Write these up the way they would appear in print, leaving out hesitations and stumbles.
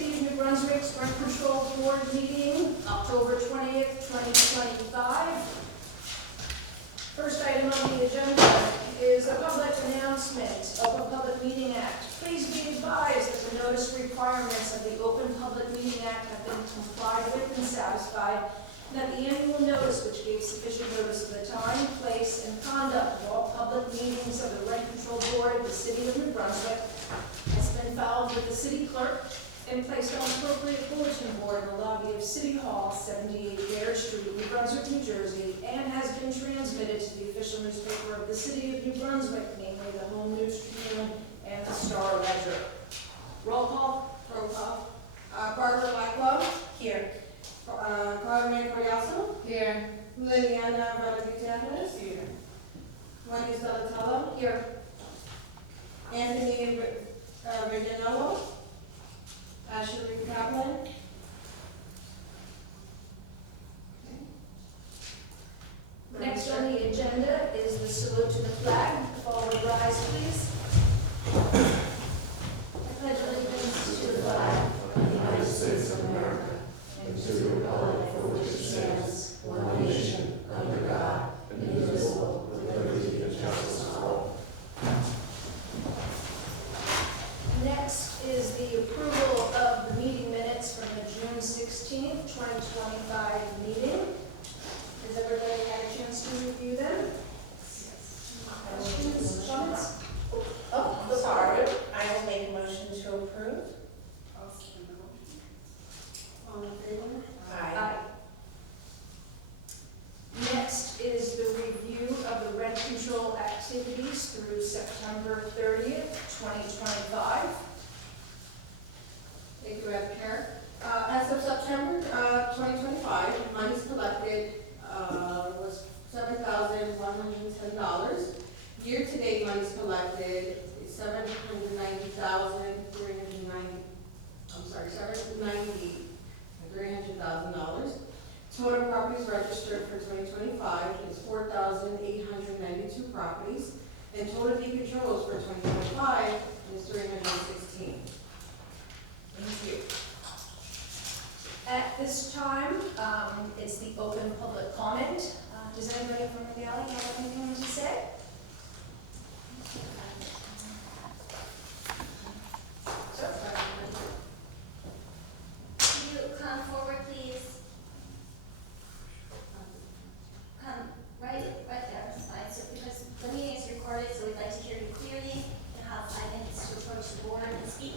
City of New Brunswick's Rent Control Board meeting, October 20th, 2025. First item on the agenda is a public announcement of the Public Meeting Act. Please be advised that the notice requirements of the Open Public Meeting Act have been complied with and satisfied, and that the annual notice, which gave sufficient notice of the time, place, and conduct of all public meetings of the Rent Control Board of the City of New Brunswick, has been filed with the city clerk and placed on appropriate bulletin board in the lobby of City Hall, 78 Bear Street, New Brunswick, New Jersey, and has been transmitted to the official newspaper of the City of New Brunswick, namely the Home News Tribune and the Star Ledger. Roll call. Roll call. Barbara Blackwell. Here. Carmen Coriazo. Here. Liliana Rodriguez. Here. Wendy Salatello. Here. Anthony Reginello. Ashley Kaplan. Next on the agenda is the salute to the flag. All would rise, please. I pledge allegiance to the flag of the United States of America and to the republic for which it stands, one nation, under God, indivisible, with liberty and justice for all. Next is the approval of the meeting minutes from the June 16th, 2025 meeting. Has everybody had a chance to review them? Questions, comments? Oh, sorry. I will make a motion to approve. All in favor? Aye. Next is the review of the rent control activities through September 30th, 2025. Thank you, Madam Chair. As of September 2025, monies collected was $7,110. Year-to-date monies collected is $790,000. Total properties registered for 2025 is 4,892 properties, and total decontrols for 2025 is 316. Thank you. At this time, it's the open public comment. Does anybody from the gallery have anything to say? Sir? Can you come forward, please? Come right there, that's fine. So because the meeting is recorded, so we'd like to hear you clearly and have 5 minutes to approach the board and speak.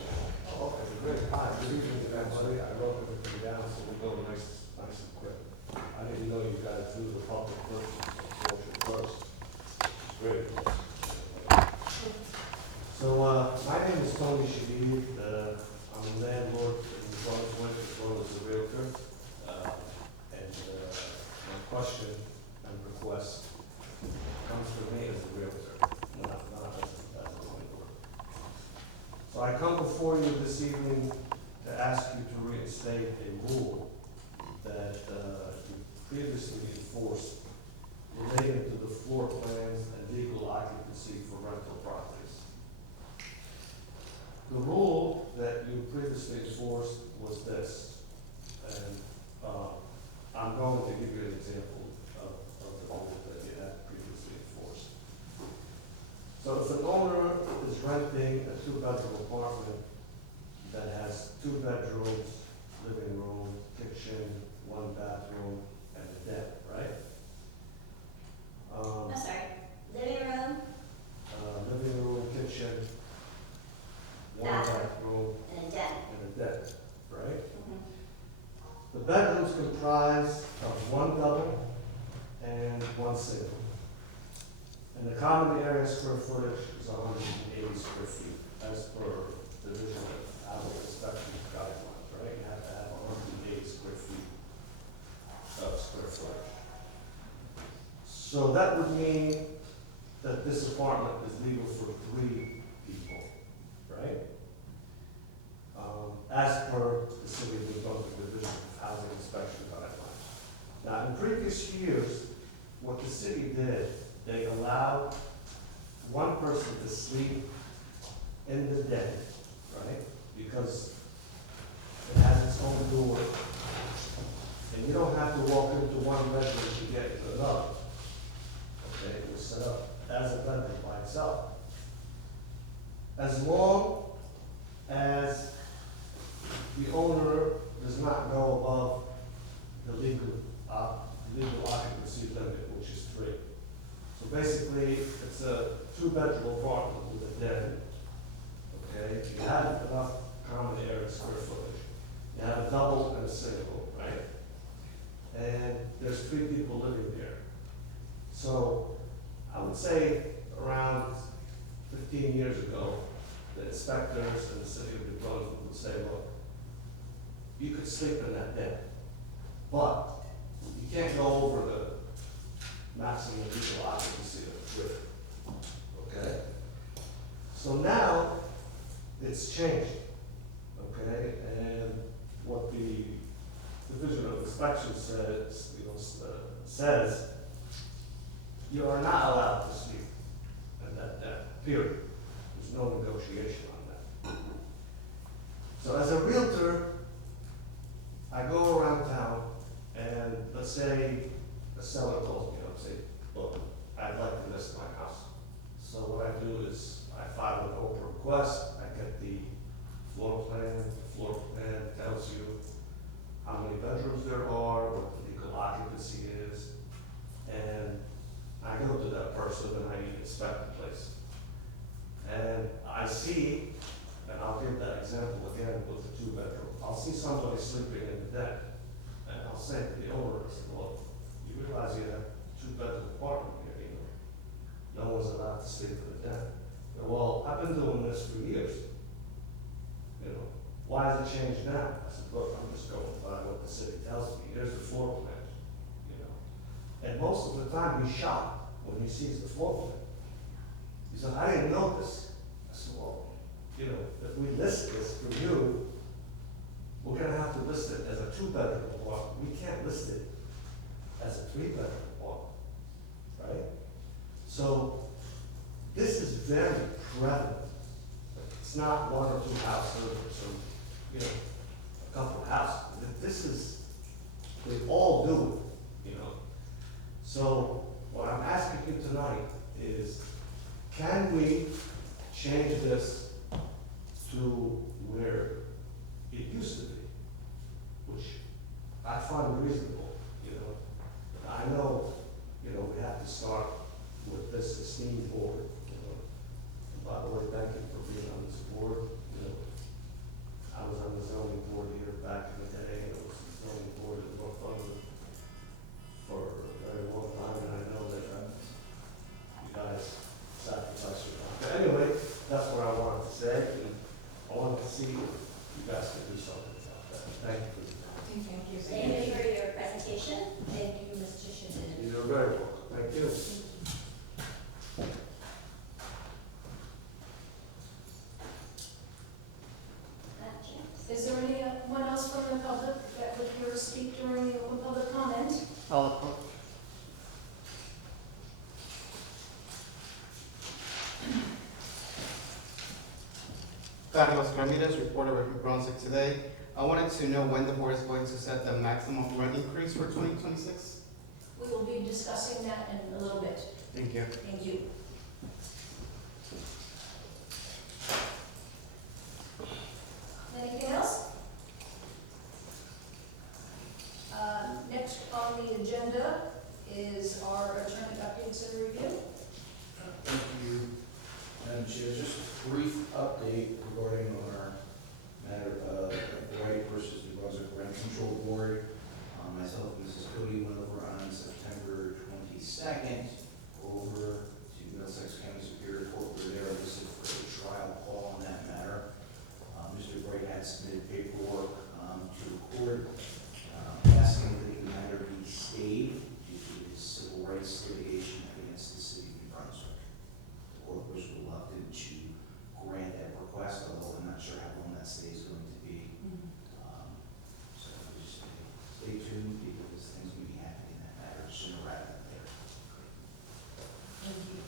Oh, okay, great. Hi, good evening, everybody. I wrote everything down, so we'll go nice and quick. I didn't know you guys do the public first. Great. So, my name is Tony Shadid. I'm a landlord in Brunswick as well as a realtor. My question and request comes from me as a realtor, not as a landlord. So I come before you this evening to ask you to reinstate a rule that you previously enforced relating to the floor plans and legal occupancy for rental properties. The rule that you previously enforced was this, and I'm going to give you an example of the rule that you had previously enforced. So if an owner is renting a 2-bedroom apartment that has 2 bedrooms, living room, kitchen, 1 bathroom, and a den, right? I'm sorry, living room Living room, kitchen, 1 Bathroom. bathroom, and a den. and a den, right? Mm-hmm. The bedrooms comprise of 1 double and 1 single. And the common area square footage is 180 square feet, as per Division of Housing Inspection guidelines, right? You have to have 180 square feet of square footage. So that would mean that this apartment is legal for 3 people, right? As per the City of New Brunswick Division of Housing Inspection guidelines. Now, in previous years, what the city did, they allowed 1 person to sleep in the den, right? Because the owner does not go above the legal occupancy limit, which is 3. So basically, it's a 2-bedroom apartment with a den, okay? You have enough common area square footage. You have a double and a single, right? And there's 3 people living there. So I would say around 15 years ago, the inspectors in the city of New Brunswick would say, look, you could sleep in that den, but you can't go over the maximum legal occupancy of 3. Okay? So now it's changed. Okay? And what the Division of Inspection says, you are not allowed to sleep in that den, period. There's no negotiation on that. So as a realtor, I go around town and let's say a seller calls me up and say, look, I'd like to list my house. So what I do is I file an open request, I get the floor plan tells you how many bedrooms there are, what the legal occupancy is, and I go to that person and I inspect the place. And I see, and I'll give that example again with the 2-bedroom, I'll see somebody sleeping in the den, and I'll say to the owner, I said, well, you realize you have a 2-bedroom apartment here, no one's allowed to sleep in the den. Well, I've been doing this for years. Why has it changed now? I said, look, I'm just going by what the city tells me. Here's the floor plan, And most of the time he's shocked when he sees the floor plan. He said, I didn't know this. I said, well, if we list this for you, we're gonna have to list it as a 2-bedroom apartment. We can't list it as a 3-bedroom apartment, right? So this is very prevalent. It's not 1 or 2 houses or some, a couple of houses. This is, they all do it, So what I'm asking you tonight is, can we change this to where it used to be, which I find reasonable, I know, we have to start with this esteemed board, And by the way, thank you for being on this board, I was on the zoning board here back in the day, and it was the zoning board in Brunswick for a very long time, and I know that you guys sacrificed your time. But anyway, that's what I wanted to say, and I wanted to see if you guys could do something about that. Thank you for your time. Thank you. Thank you for your presentation. Thank you, Mr. Shannon. You're very welcome. Thank you. Is there anyone else from the public that would care to speak during the open public comment? Carlos Ramirez, reporter with Brunswick today. I wanted to know when the board is going to set the maximum rent increase for 2026. We will be discussing that in a little bit. Thank you. Thank you. Anything else? Next on the agenda is our attorney updates and review. Thank you, Madam Chair. Just a brief update regarding our matter of White versus New Brunswick Rent Control Board. Myself and Mrs. Cody went over on September 22nd over to Middlesex County Superior Court. We were there listed for a trial call on that matter. Mr. Bright had submitted paperwork to the court asking that the matter be stayed due to his civil rights litigation against the city of New Brunswick. The court was reluctant to grant that request, although I'm not sure how long that stay is going to be. So just stay tuned because things may be happening in that matter sooner rather than later. Thank you.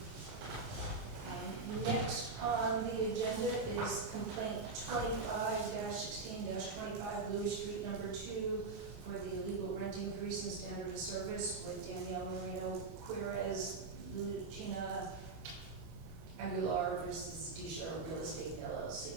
Next on the agenda is complaint 25-16-25 Louis Street number 2 for the illegal rent increase in standard of service with Danielle Marino Quirez, Lucina Aguilar versus D. Sherrill Real Estate LLC.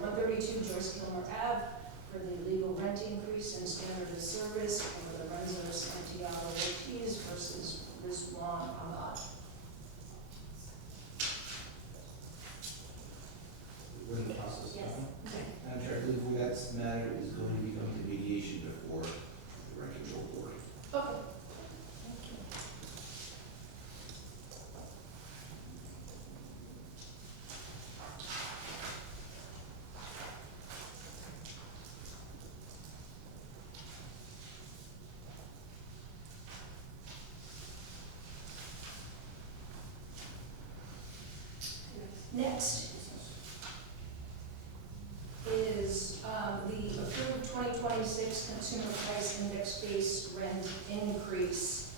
132 Joyce Gilmore Ave for the legal rent increase and standard of service for the Renzo Santiago Ortiz versus Rizwan Ahmad. We're in the process. Yes. Madam Chair, I believe that matter is going to be coming to mediation before the rent control board. Okay. Next is the approved 2026 consumer price index-based rent increase.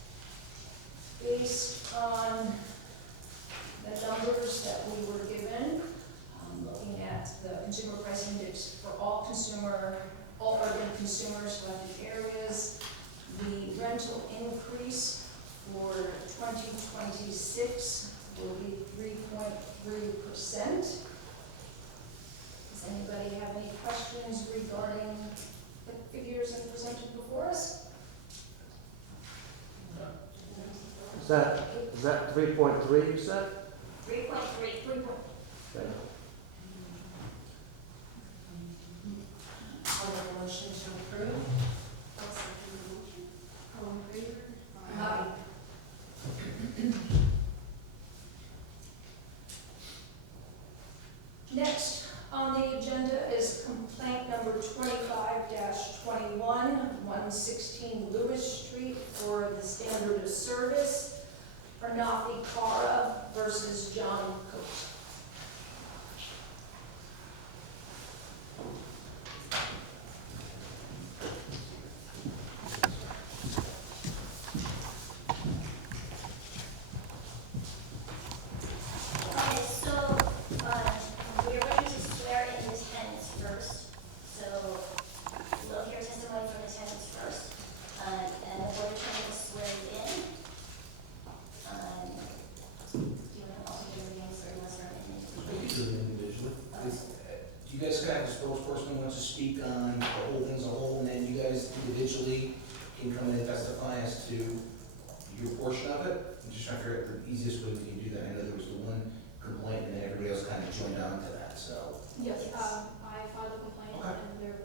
Based on the numbers that we were given, looking at the consumer price index for all urban consumers selected areas, the rental increase for 2026 will be 3.3%. Does anybody have any questions regarding the figures that are presented before us? Is that 3.3 you said? 3.3. Okay. I'll make a motion to approve. I'll second the motion. All in favor? Aye. Next on the agenda is complaint number 25-21, 116 Lewis Street for the standard of service for Nafi Kara versus John Coate. Okay, so, we're going to swear in the tenants first. So, we'll hear testimony from the tenants first. And the board attorney will swear you in. Do you want to also do the names or unless we're in We can do them individually. Okay. Do you guys kind of have a spokesperson who wants to speak on the whole thing as a whole, and then you guys individually can come in and testify as to your portion of it? I'm just trying to figure out the easiest way we can do that. I know there was the one complaint, and then everybody else kind of joined on to that, so. Yes. I filed a complaint Okay. and they're,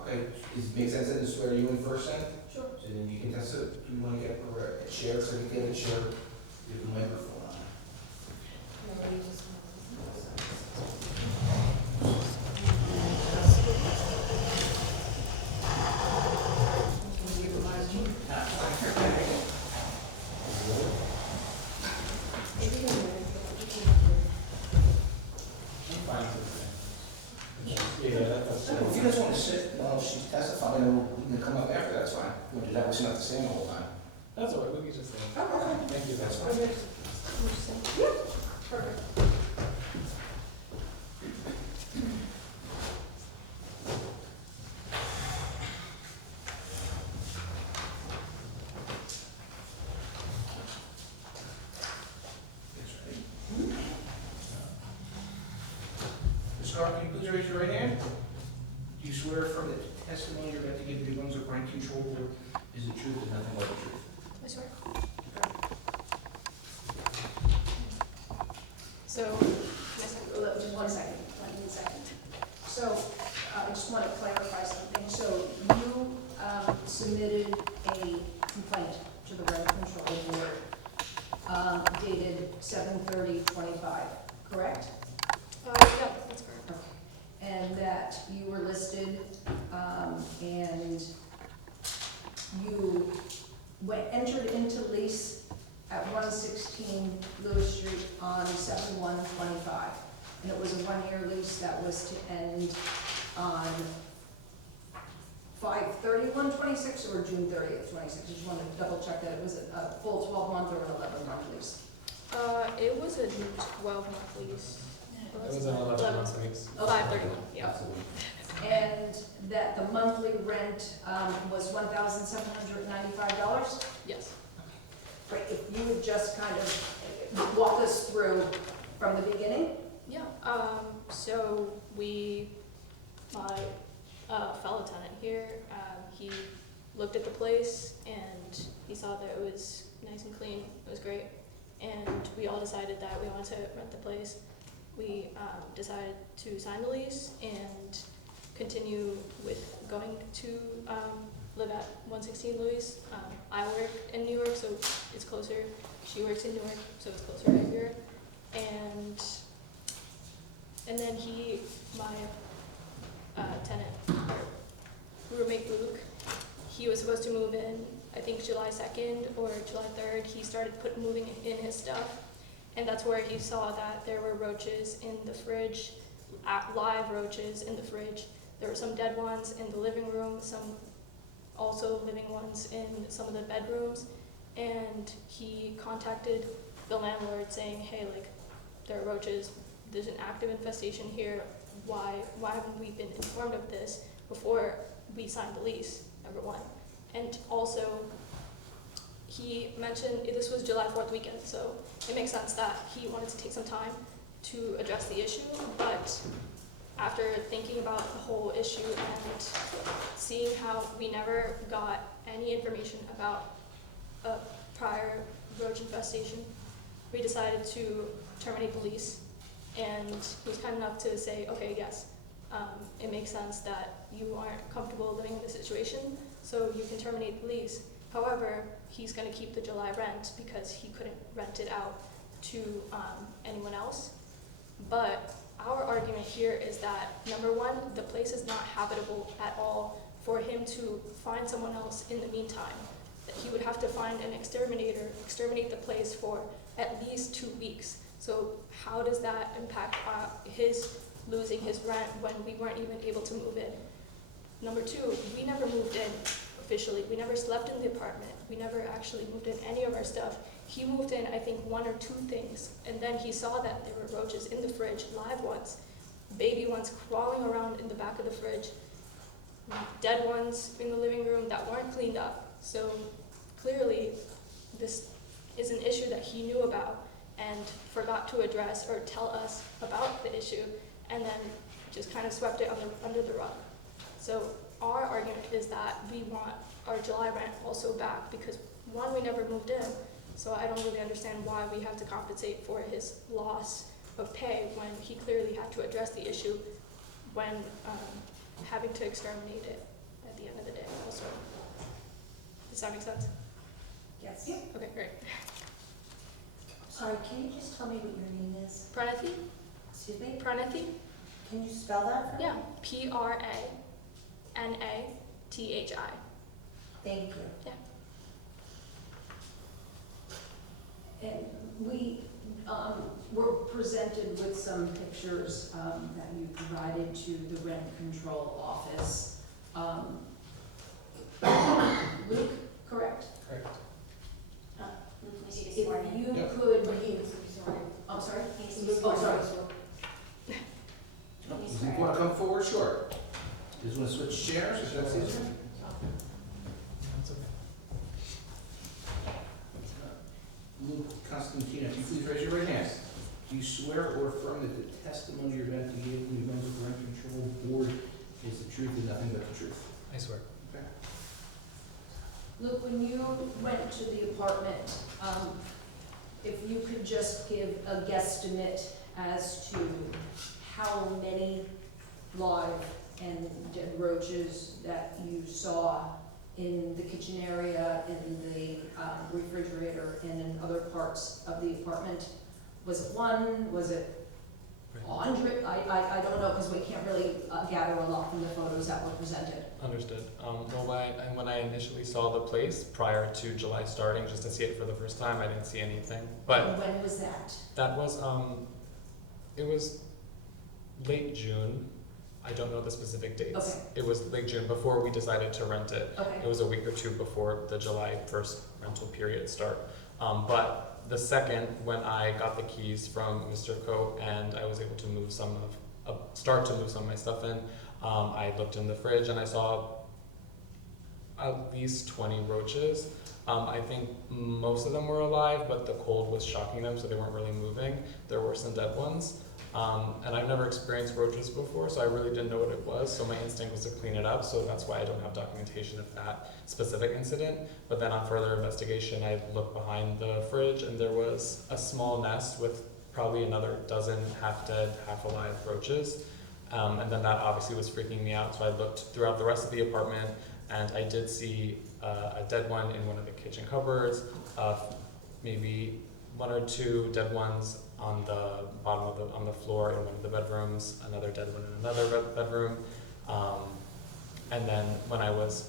Okay, does it make sense then to swear you in first then? Sure. So then you can test it, you want to get a chair, so you get a chair, you have the microphone on. If you guys want to sit while she's testifying, you can come up after, that's fine. You want to do that, we shouldn't have to stand the whole time. That's all right, we can just say. Thank you, that's fine. Perfect. It's ready. Ms. Carr, can you please raise your right hand? Do you swear from the testimony you're about to give to the Brunswick Rent Control Board is the truth and nothing but the truth? I swear. So, yes, Just 1 second, 1 second. So, I just want to clarify something. So, you submitted a complaint to the Rent Control Board dated 7/30/25, correct? yeah, that's correct. And that you were listed, and you entered into lease at 116 Lewis Street on 7/1/25. And it was a one-year lease that was to end on 5/31/26 or June 30th/26. I just wanted to double check that it was a full 12-month or an 11-month lease. It was a 12-month lease. It was an 11-month lease. 5/31, yeah. And that the monthly rent was $1,795? Yes. Great, if you would just kind of walk us through So my fellow tenant here, he looked at the place and he saw that it was nice and clean, it was great. And we all decided that we wanted to rent the place. We decided to sign the lease and continue with going to live at 116 Louis. I work in New York, so it's closer. She works in Newark, so it's closer right here. And then my tenant, roommate Luke, he was supposed to move in, I think July 2nd or July 3rd. He started moving in his stuff, and that's where he saw that there were roaches in the fridge, live roaches in the fridge. There were some dead ones in the living room, some also living ones in some of the bedrooms, and he contacted the landlord saying, hey, like, there are roaches, there's an active infestation here, why haven't we been informed of this before we signed the lease, number one. And also, he mentioned this was July 4th weekend, so it makes sense that he wanted to take some time to address the issue, but after thinking about the whole issue and seeing how we never got any information about a prior roach infestation, we decided to terminate the lease. And he was kind enough to say, okay, yes, it makes sense that you aren't comfortable living in this situation, so you can terminate the lease. However, he's going to keep the July rent because he couldn't rent it out to anyone else. But our argument here is that, number one, the place is not habitable at all for him to find someone else in the meantime. That he would have to find an exterminator, exterminate the place for at least 2 weeks. So how does that impact his losing his rent when we weren't even able to move in? Number two, we never moved in officially. We never slept in the apartment. We never actually moved in any of our stuff. He moved in, I think, 1 or 2 things, and then he saw that there were roaches in the fridge, live ones, baby ones crawling around in the back of the fridge, dead ones in the living room that weren't cleaned up. So clearly, this is an issue that he knew about and forgot to address or tell us about the issue, and then just kind of swept it under the rug. So our argument is that we want our July rent also back because, one, we never moved in, so I don't really understand why we have to compensate for his loss of pay when he clearly had to address the issue when having to exterminate it at the end of the day also. Does that make sense? Yes. Okay, great. Sorry, can you just tell me what your name is? Pranathi? Excuse me? Pranathi? Can you spell that for me? Yeah. Pranathi. Thank you. Yeah. And we were presented with some pictures that you provided to the rent control office. Luke, correct? Correct. We need to If swear in. you Yeah. could, He needs to be sworn in. I'm sorry? He needs to be Oh, sworn in. sorry. He's Does he want to come forward? Sure. Just want to switch chairs, if that's easier? That's okay. Luke Constantino, if you please raise your right hand. Do you swear or affirm that the testimony you're about to give in the Brunswick Rent Control Board is the truth and nothing but the truth? I swear. Okay. Luke, when you went to the apartment, if you could just give a guesstimate as to how many live and dead roaches that you saw in the kitchen area, in the refrigerator, and in other parts of the apartment. Was it 1? Was it 100? I don't know, because we can't really gather a lot from the photos that were presented. Understood. Well, when I initially saw the place prior to July starting, just to see it for the first time, I didn't see anything. But And when was that? that was, it was late June. I don't know the specific dates. Okay. It was late June before we decided to rent it. Okay. It was a week or 2 before the July 1st rental period start. But the second, when I got the keys from Mr. Coe and I was able to move start to move some of my stuff in, I looked in the fridge and I saw at least 20 roaches. I think most of them were alive, but the cold was shocking them, so they weren't really moving. There were some dead ones. And I've never experienced roaches before, so I really didn't know what it was. So my instinct was to clean it up. So that's why I don't have documentation of that specific incident. But then on further investigation, I looked behind the fridge, and there was a small nest with probably another dozen half-dead, half-alive roaches. And then that obviously was freaking me out. So I looked throughout the rest of the apartment, and I did see a dead one in one of the kitchen cupboards, maybe one or two dead ones on the bottom of on the floor in one of the bedrooms, another dead one in another bedroom. And then when I was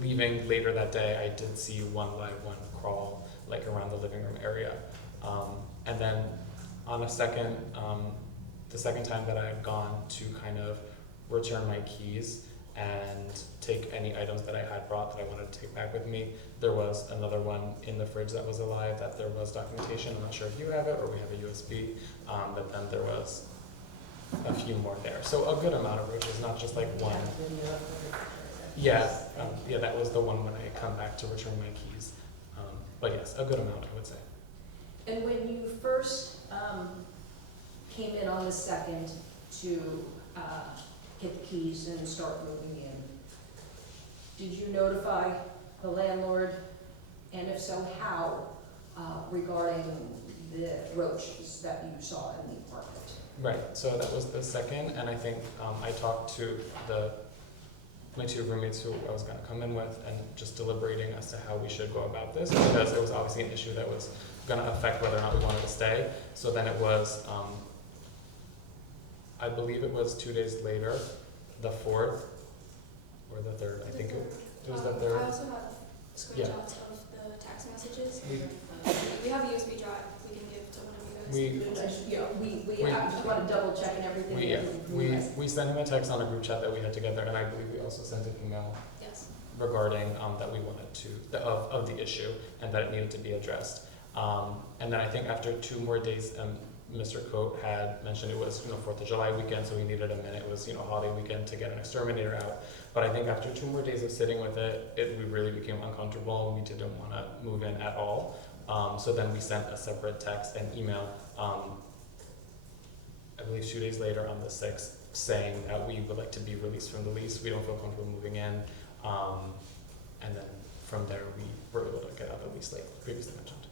leaving later that day, I did see one live one crawl like around the living room area. And then on a second, the second time that I had gone to kind of return my keys and take any items that I had brought that I wanted to take back with me, there was another one in the fridge that was alive, that there was documentation. I'm not sure if you have it or we have a USB, but then there was a few more there. So a good amount of roaches, not just like one. Yeah, that was the one when I come back to return my keys. But yes, a good amount, I would say. And when you first came in on the 2nd to get the keys and start moving in, did you notify the landlord, and if so, how, regarding the roaches that you saw in the apartment? Right, so that was the 2nd, and I think I talked to my 2 roommates who I was going to come in with, and just deliberating as to how we should go about this, because it was obviously an issue that was going to affect whether or not we wanted to stay. So then it was, I believe it was 2 days later, the 4th, or the 3rd, I think it was the 3rd. I also have screenshots of the text messages. We have a USB drive we can give to one of you guys. I just want to double check and everything. We sent him a text on a group chat that we had together, and I believe we also sent an email Yes. regarding that we wanted to, of the issue, and that it needed to be addressed. And then I think after 2 more days, Mr. Coate had mentioned it was 4th of July weekend, so we needed a minute. It was holiday weekend to get an exterminator out. But I think after 2 more days of sitting with it, we really became uncomfortable, and we didn't want to move in at all. So then we sent a separate text and email, I believe 2 days later on the 6th, saying that we would like to be released from the lease. We don't feel comfortable moving in. And then from there, we were able to get out the lease like previously mentioned.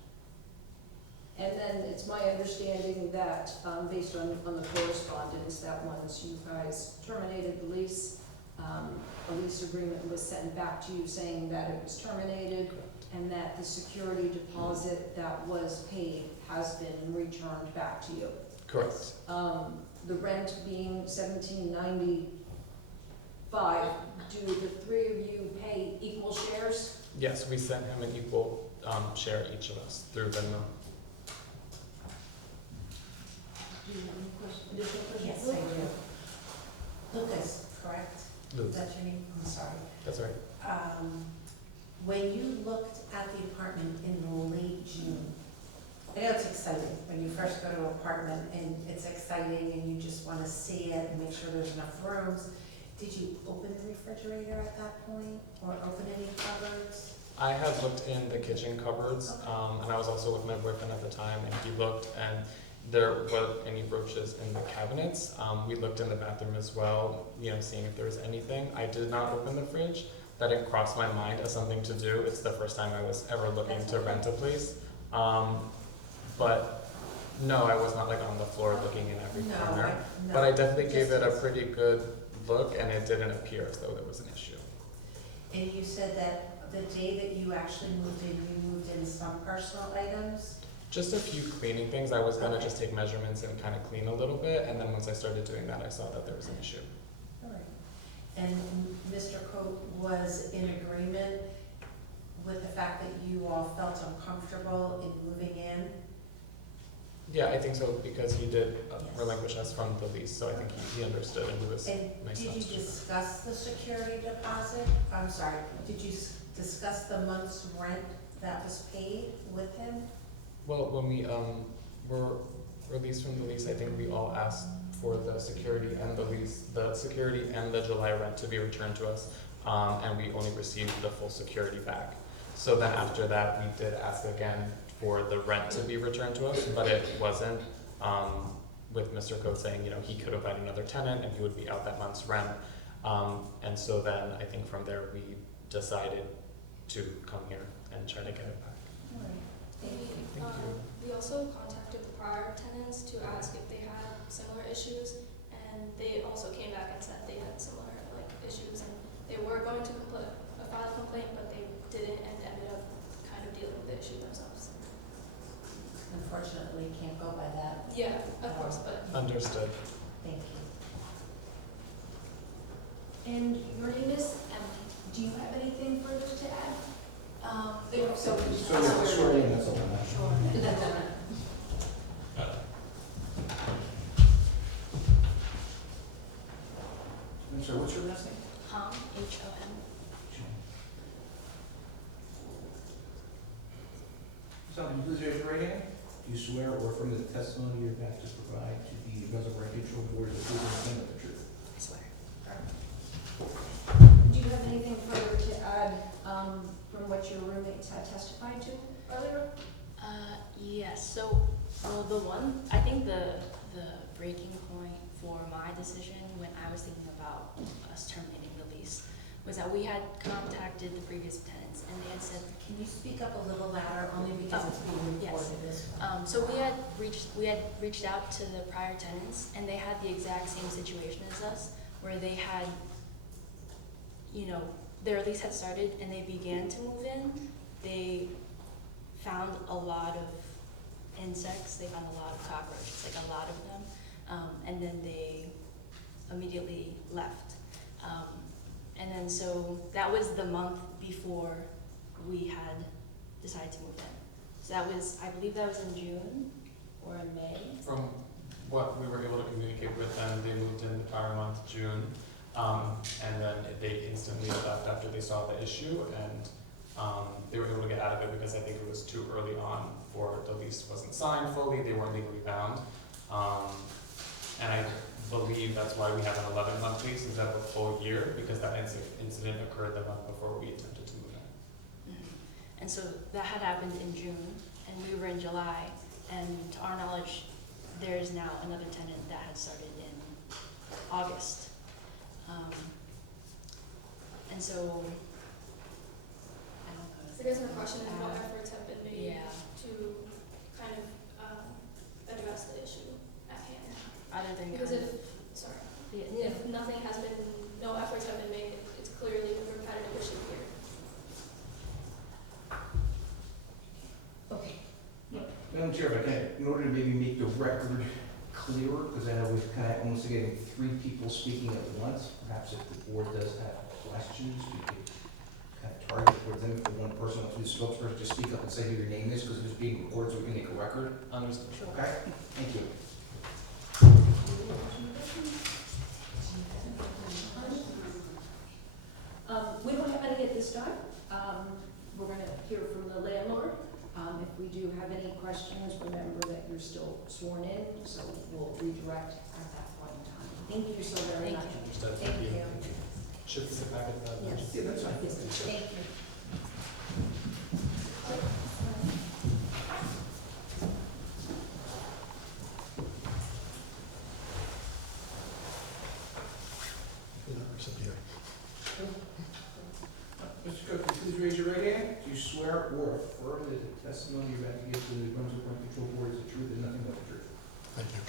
And then it's my understanding that, based on the correspondence, that once you guys terminated the lease, a lease agreement was sent back to you saying that it was terminated, and that the security deposit that was paid has been returned back to you. Correct. The rent being $17.95, do the 3 of you pay equal shares? Yes, we sent him an equal share, each of us, through Venmo. Do you have any additional questions? Yes, I do. Lucas, correct? Luke. Is that your name? I'm sorry. That's right. When you looked at the apartment in late June, I know it's exciting when you first go to an apartment and it's exciting and you just want to see it and make sure there's enough rooms. Did you open the refrigerator at that point or open any cupboards? I had looked in the kitchen cupboards, and I was also with my boyfriend at the time, and he looked, and there weren't any roaches in the cabinets. We looked in the bathroom as well, seeing if there was anything. I did not open the fridge. That didn't cross my mind as something to do. It's the first time I was ever looking to rent a place. But no, I was not like on the floor looking in every corner. No. But I definitely gave it a pretty good look, and it didn't appear as though there was an issue. And you said that the day that you actually moved in, you moved in some personal items? Just a few cleaning things. I was gonna just take measurements and kind of clean a little bit, and then once I started doing that, I saw that there was an issue. All right. And Mr. Coate was in agreement with the fact that you all felt uncomfortable in moving in? Yeah, I think so, because he did Yes. relinquish us from the lease, so I think he understood, and he was And nice did enough you to do that. discuss the security deposit? I'm sorry, did you discuss the month's rent that was paid with him? Well, when we were released from the lease, I think we all asked for the security and the July rent to be returned to us, and we only received the full security back. So then after that, we did ask again for the rent to be returned to us, but it wasn't. with Mr. Coates saying, you know, he could have had another tenant and he would be out that month's rent. And so then I think from there we decided to come here and try to get it back. Thank you. We also contacted the prior tenants to ask if they had similar issues, and they also came back and said they had similar issues, and they were going to file a complaint, but they didn't, and ended up kind of dealing with the issue themselves. Unfortunately, can't go by that. Yeah, of course, but Understood. Thank you. And your name is Emily. Do you have anything further to add? So, So you're swearing, that's all I'm asking. I'm sorry, what's your last name? Hom, H-O-M. So, can you please raise your right hand? Do you swear or affirm that the testimony you're about to provide to the Brunswick Rent Control Board is the truth and nothing but the truth? I swear. Do you have anything further to add from what your roommates had testified to earlier? Yes, so, well, I think the breaking point for my decision when I was thinking about us terminating the lease was that we had contacted the previous tenants and they had said, Can you speak up a little louder, only because it's being yes. recorded as well? so we had reached out to the prior tenants and they had the exact same situation as us, where they had, you know, their lease had started and they began to move in. They found a lot of insects, they found a lot of cockroaches, like a lot of them, and then they immediately left. And then so that was the month before we had decided to move in. So that was, I believe that was in June or in May. From what we were able to communicate with them, they moved in the prior month, June, and then they instantly left after they saw the issue, and they were able to get out of it because I think it was too early on for the lease wasn't signed fully, they weren't legally bound. And I believe that's why we have an 11-month lease instead of a full year, because that incident occurred the month before we attempted to move in. And so that had happened in June, and we were in July, and to our knowledge, there is now another tenant that had started in August. And so, I don't know. I guess my question is what efforts have been made Yeah. to kind of address the issue at hand? Other than Because kind of, if nothing has been, no efforts have been made, it's clearly a repetitive issue here. Okay. Madam Chair, if I can, in order to maybe make the record clearer, because I know we've kind of almost getting 3 people speaking at once, perhaps if the board does have questions, we could kind of target towards them. If the one person wants to be the spokesperson, just speak up and say who your name is, because it is being recorded, so we can make a record. Understood. Okay? Thank you. We don't have any at this time. We're going to hear from the landlord. If we do have any questions, remember that you're still sworn in, so we'll redirect at that point in time. Thank you so very much. Understood. Thank you. Should we sit back at the? Yes. Yeah, that's fine. Thank you. Mr. Cook, can you please raise your right hand? Do you swear or affirm that the testimony you're about to give to the Brunswick Rent Control Board is the truth and nothing but the truth? Thank you.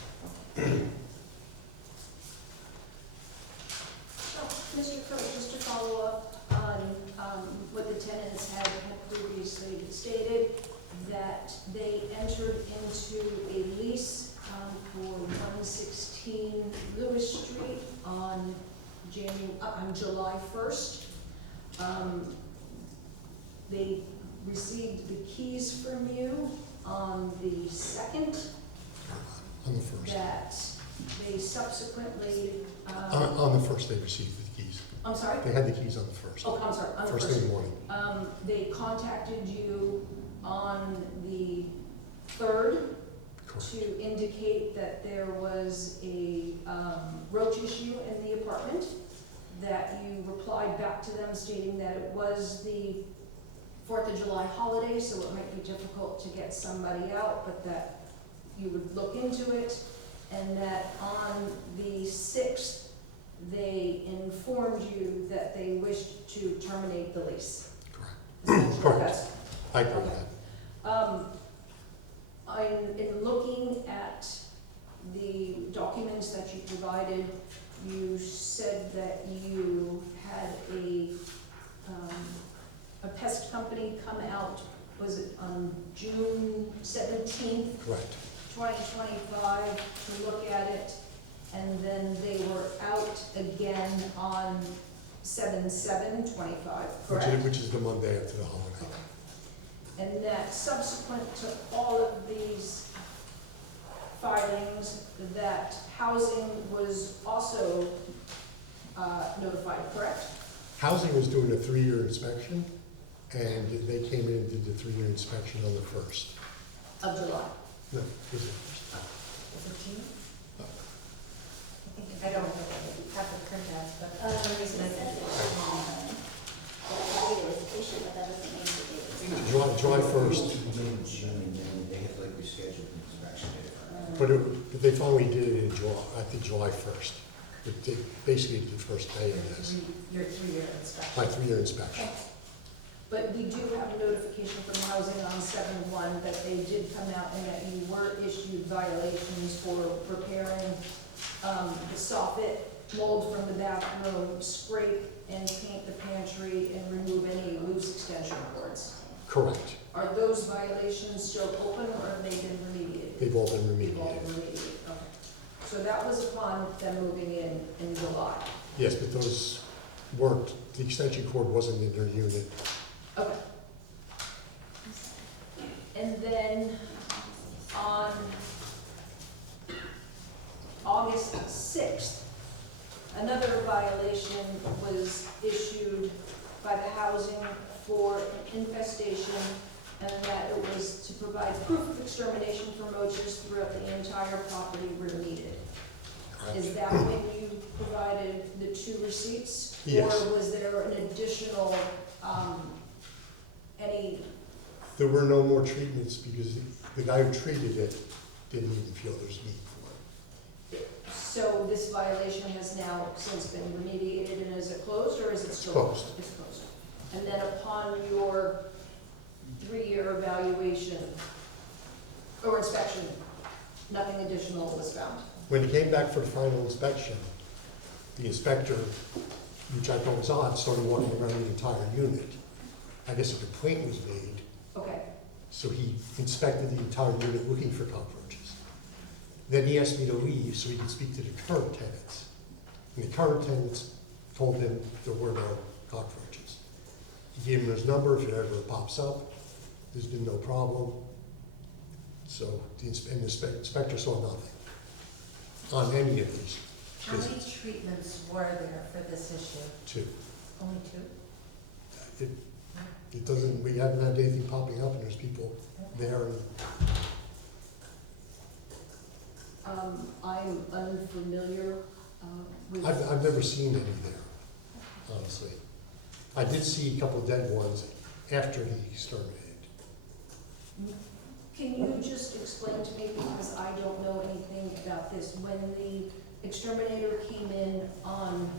So, Mr. Cook, just to follow up on what the tenants had previously stated, that they entered into a lease for 116 Lewis Street on July 1st. They received the keys from you on the 2nd. On the first. That they subsequently, On the first, they received the keys. I'm sorry? They had the keys on the first. Oh, I'm sorry, on the First thing in the morning. They contacted you on the 3rd Correct. to indicate that there was a roach issue in the apartment, that you replied back to them stating that it was the 4th of July holiday, so it might be difficult to get somebody out, but that you would look into it. and that on the 6th, they informed you that they wished to terminate the lease. Correct. Correct. That's- I agree with Okay. that. In looking at the documents that you provided, you said that you had a pest company come out, was it on June 17th, Correct. 2025, to look at it, and then they were out again on 7/7/25, correct? Which is the Monday after the holiday. And that subsequent to all of these filings, that housing was also notified, correct? Housing was doing a 3-year inspection, and they came in and did the 3-year inspection on the 1st. Of July. No, was it? 15? I don't have the printouts, but. It says it was issued, but that doesn't mean it is. July 1st, In June, and then they had like rescheduled an inspection date. but they finally did it in July, I think July 1st. Basically the first day of this, Your 3-year inspection. my 3-year inspection. But we do have a notification from housing on 7/1 that they did come out and that you were issued violations for repairing the soffit, mold from the bathroom, scrape and paint the pantry, and remove any loose extension cords. Correct. Are those violations still open, or have they been remediated? They've all been They've all remediated. been remediated, okay. So that was upon them moving in July. Yes, but those worked, the extension cord wasn't in their unit. Okay. And then on August 6th, another violation was issued by the housing for an infestation, and that it was to provide proof of extermination for roaches throughout the entire property where needed. Is that when you provided the 2 receipts? Yes. Or was there an additional, any, There were no more treatments because the guy who treated it didn't even feel there's need for it. so this violation has now since been remediated, and is it closed, or is it still? Closed. It's closed. And then upon your 3-year evaluation or inspection, nothing additional was found? When he came back for the final inspection, the inspector, which I thought was odd, started walking around the entire unit. I guess a complaint was made, Okay, so he inspected the entire unit looking for cockroaches. Then he asked me to leave so he could speak to the current tenants. And the current tenants told him there were no cockroaches. He gave him his number if it ever pops up. There's been no problem. So the inspector saw nothing on any of these How many visits. treatments were there for this issue? 2. Only 2? It doesn't, we haven't had anything popping up and there's people there and I'm unfamiliar with. I've never seen any there, honestly. I did see a couple of dead ones after he exterminated. Can you just explain to me, because I don't know anything about this, when the exterminator came in on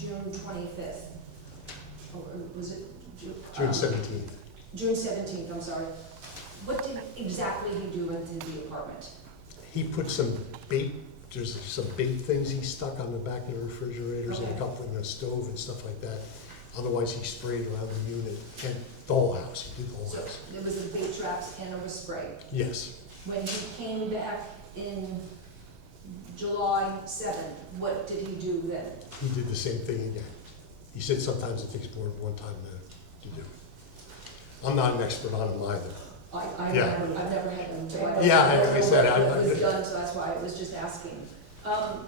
June 25th? Or was it June? June 17th. June 17th, I'm sorry. What did exactly he do into the apartment? He put some bait, there's some bait things he stuck on the back of the refrigerators and a Okay. couple in the stove and stuff like that. Otherwise, he sprayed around the unit and the whole house, he did the whole So house. there was a bait traps and there was spray. Yes, When he came back in July 7th, what did he do then? he did the same thing again. He said sometimes it takes more than one time to do it. I'm not an expert on him either. I've Yeah. never had them. So Yeah, I don't I know said, what was done, so that's why I was just asking.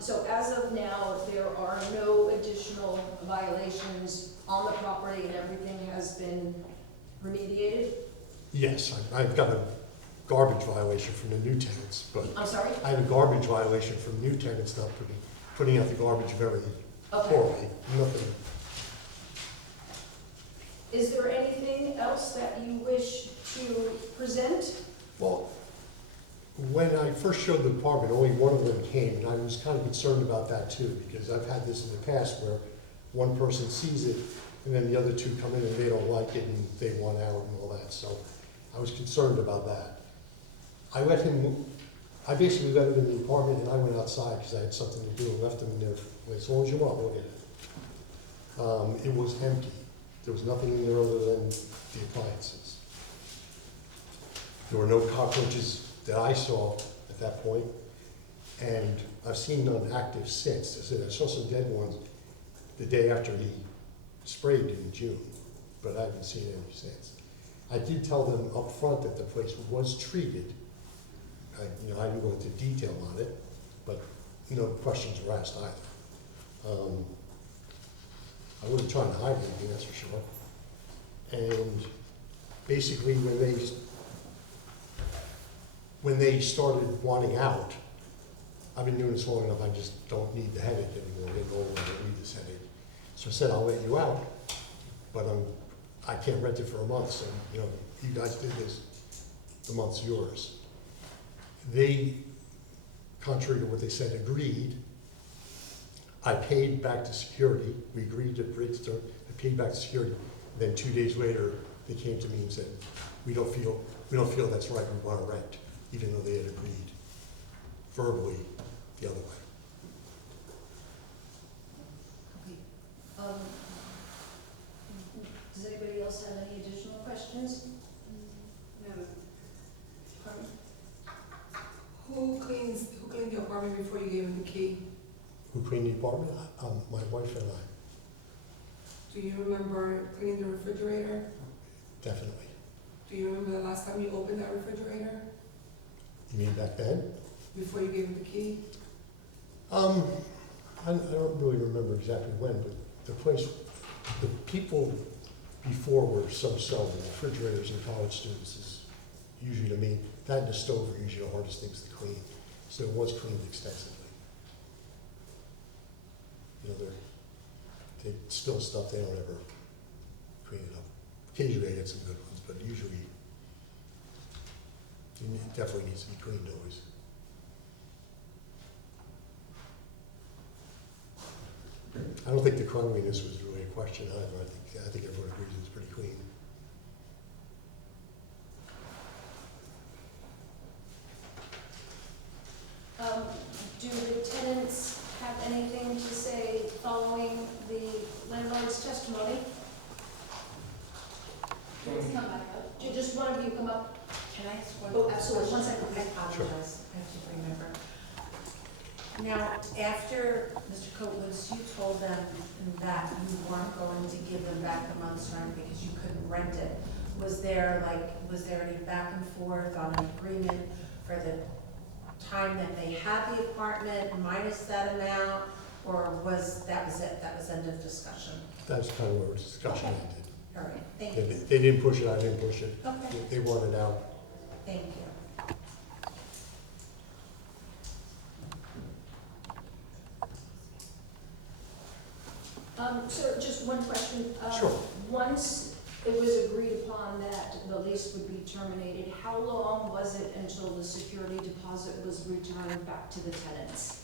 So as of now, there are no additional violations on the property and everything has been remediated? Yes, I've got a garbage violation from the new tenants, but I'm sorry? I have a garbage violation from new tenants not putting out the garbage very poorly. Nothing. Is there anything else that you wish to present? Well, When I first showed the apartment, only one of them came, and I was kind of concerned about that too, because I've had this in the past where one person sees it, and then the other two come in and they don't like it, and they want out and all that, so I was concerned about that. I basically let him in the apartment, and I went outside because I had something to do, and left him in there, as long as you want, look at it. It was empty. There was nothing in there other than the appliances. There were no cockroaches that I saw at that point, and I've seen none active since. I saw some dead ones the day after he sprayed in June, but I haven't seen any since. I did tell them up front that the place was treated. I didn't go into detail on it, but no questions were asked either. I wasn't trying to hide anything, that's for sure. And basically, when they started wanting out, I've been doing this long enough, I just don't need the headache anymore. They go, I don't need this headache. So I said, I'll let you out, but I can't rent it for a month, so, you guys did this, the month's yours. They, contrary to what they said, agreed. I paid back to security. We agreed to I paid back to security. Then 2 days later, they came to me and said, we don't feel that's right, we want to rent, even though they had agreed verbally the other way. Okay. Does anybody else have any additional questions? Carmen? Who cleaned the apartment before you gave him the key? Who cleaned the apartment? My wife and I, Do you remember cleaning the refrigerator? definitely. Do you remember the last time you opened that refrigerator? You mean back then? Before you gave him the key? I don't really remember exactly when, but the people before were so-so. The refrigerators and college students is usually, to me, that and the stove are usually the hardest things to clean. So it was cleaned extensively. They spill stuff, they don't ever clean it up. Occasionally they get some good ones, but usually it definitely needs to be cleaned always. I don't think the cleanliness was really a question either. I think everyone agrees it was pretty clean. Do the tenants have anything to say following the landlord's testimony? Please come back up. Just one of you come up. Can I ask one? Oh, absolutely. One second. I apologize, I have to remember. Now, after Mr. Coates, you told them that you weren't going to give them back the month's rent because you couldn't rent it. Was there any back and forth on an agreement for the time that they had the apartment minus that amount, or was it, that was end of discussion? That's kind of where the discussion Okay. ended. All right, thank They, you. they didn't push it, I didn't push it. Okay, They wanted out. thank you. Sir, just one question. Sure. Once it was agreed upon that the lease would be terminated, how long was it until the security deposit was returned back to the tenants?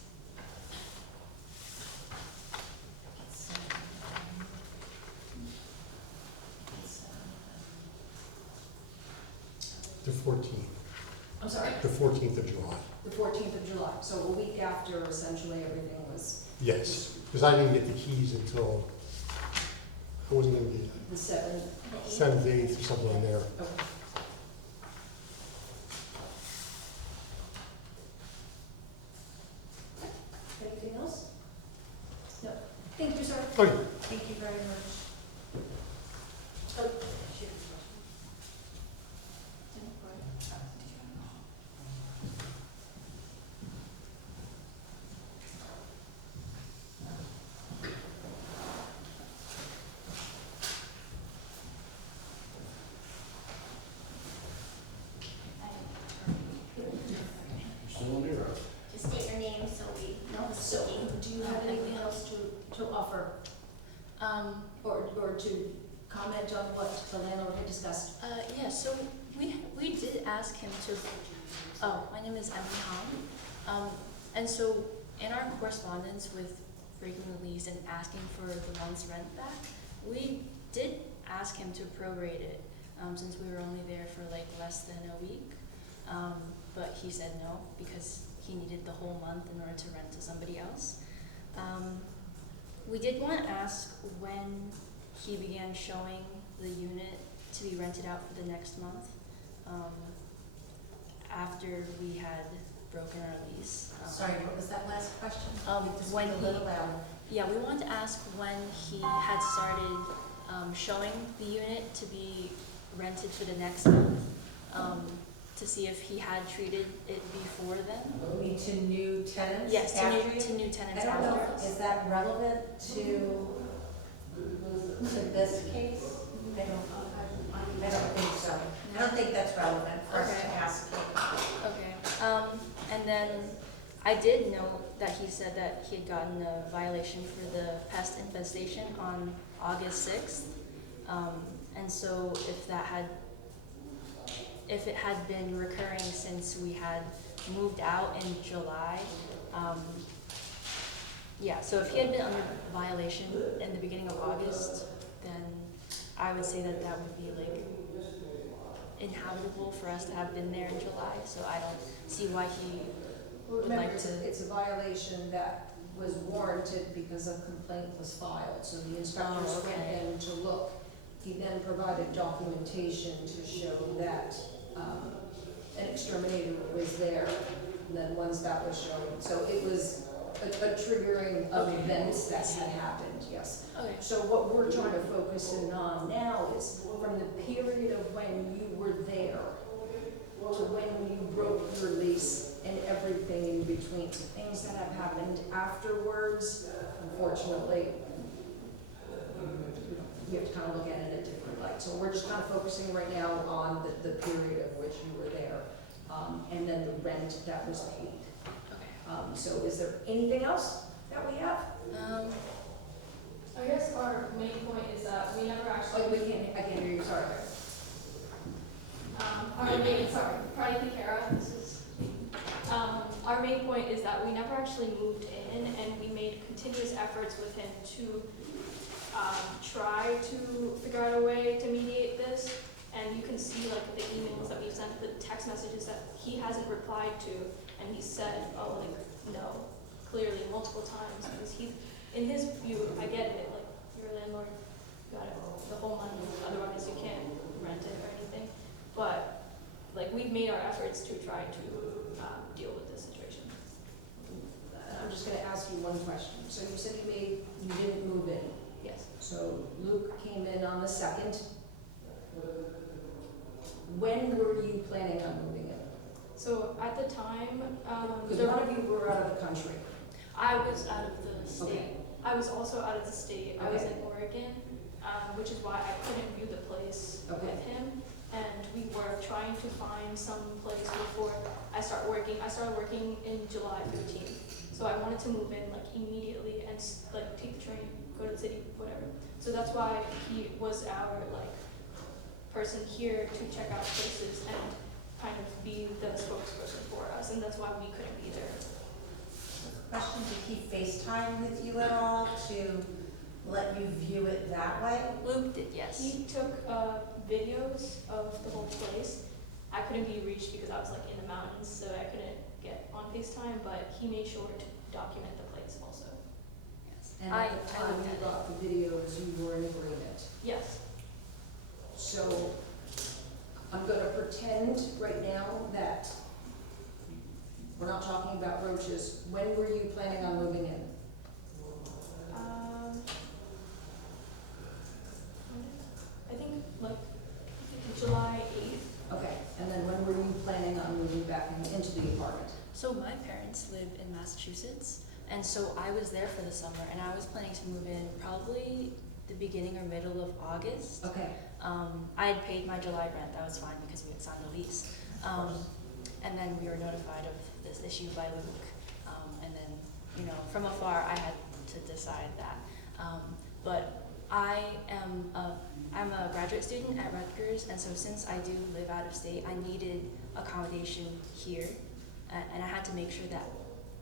The 14th. I'm sorry? The 14th of July. The 14th of July, so a week after essentially everything was Yes, because I didn't get the keys until, I wasn't going to get the 7th. 7th, 8th, or something in there. Okay. Anything else? No. Thank you, sir. Okay. Thank you very much. Oh, Still on your own. Just state your name so we know who's So, speaking. do you have anything else to offer or to comment on what the landlord had discussed? Yeah, so we did ask him to Oh, my name is Emily Hong. And so in our correspondence with breaking the lease and asking for the month's rent back, we did ask him to prorate it, since we were only there for like less than a week. But he said no, because he needed the whole month in order to rent to somebody else. We did want to ask when he began showing the unit to be rented out for the next month, after we had broken our lease. Sorry, what was that last question? Just When a he, little louder. yeah, we wanted to ask when he had started showing the unit to be rented for the next month, to see if he had treated it before then. You mean to new tenants? Yes, after you? to new tenants I don't know, after us. is that relevant to this case? I don't think so. I don't think that's relevant for us to Okay. ask you. Okay, and then I did know that he said that he had gotten a violation for the pest infestation on August 6th. And so if it had been recurring since we had moved out in July, yeah, so if he had been under violation in the beginning of August, then I would say that that would be like inhabitable for us to have been there in July, so I don't see why he would Remember, like to. it's a violation that was warranted because a complaint was filed, so the inspectors Oh, went okay. in to look. He then provided documentation to show that an exterminator was there, and then once that was shown, so it was a triggering of events that had happened, yes. Okay. So what we're trying to focus in on now is from the period of when you were there to when you broke your lease and everything in between. So things that have happened afterwards, unfortunately, you have to kind of look at it in a different light. So we're just kind of focusing right now on the period of which you were there, and then the rent that was paid. Okay. So is there anything else that we have? I guess our main point is that we never actually. Oh, I can't hear you, sorry. Our main point is that we never actually moved in, and we made continuous efforts with him to try to figure out a way to mediate this. And you can see like the emails that we've sent, the text messages that he hasn't replied to, and he said, oh, like, no, clearly multiple times, because he's, in his view, I get it, like, you're a landlord, you got it, the whole month, otherwise you can't rent it or anything. But, like, we've made our efforts to try to deal with this situation. I'm just gonna ask you one question. So you said you didn't move in. Yes. So Luke came in on the 2nd. When were you planning on moving in? So at the time, Because one of you were out of the country. I was out of the state. Okay. I was also out of the state. I was Okay. in Oregon, which is why I couldn't view the place Okay. with him. And we were trying to find some place before I started working. I started working in July 15th. So I wanted to move in like immediately and like take the train, go to the city, whatever. So that's why he was our like person here to check out places and kind of be the spokesperson for us. And that's why we couldn't be there. Question, did he FaceTime with you at all to let you view it that way? Luke did, yes. He took videos of the whole place. I couldn't be reached because I was like in the mountains, so I couldn't get on FaceTime, but he made sure to document the place also. Yes. And I at the time looked you at it. got the videos, you were in agreement. Yes. So I'm gonna pretend right now that we're not talking about roaches. When were you planning on moving in? I think like July 8th. Okay, and then when were you planning on moving back into the apartment? So my parents live in Massachusetts, and so I was there for the summer, and I was planning to move in probably the beginning or middle of August. Okay. I had paid my July rent, that was fine because we had signed the lease. And then we were notified of this issue by Luke. And then, you know, from afar, I had to decide that. But I'm a graduate student at Rutgers, and so since I do live out of state, I needed accommodation here, and I had to make sure that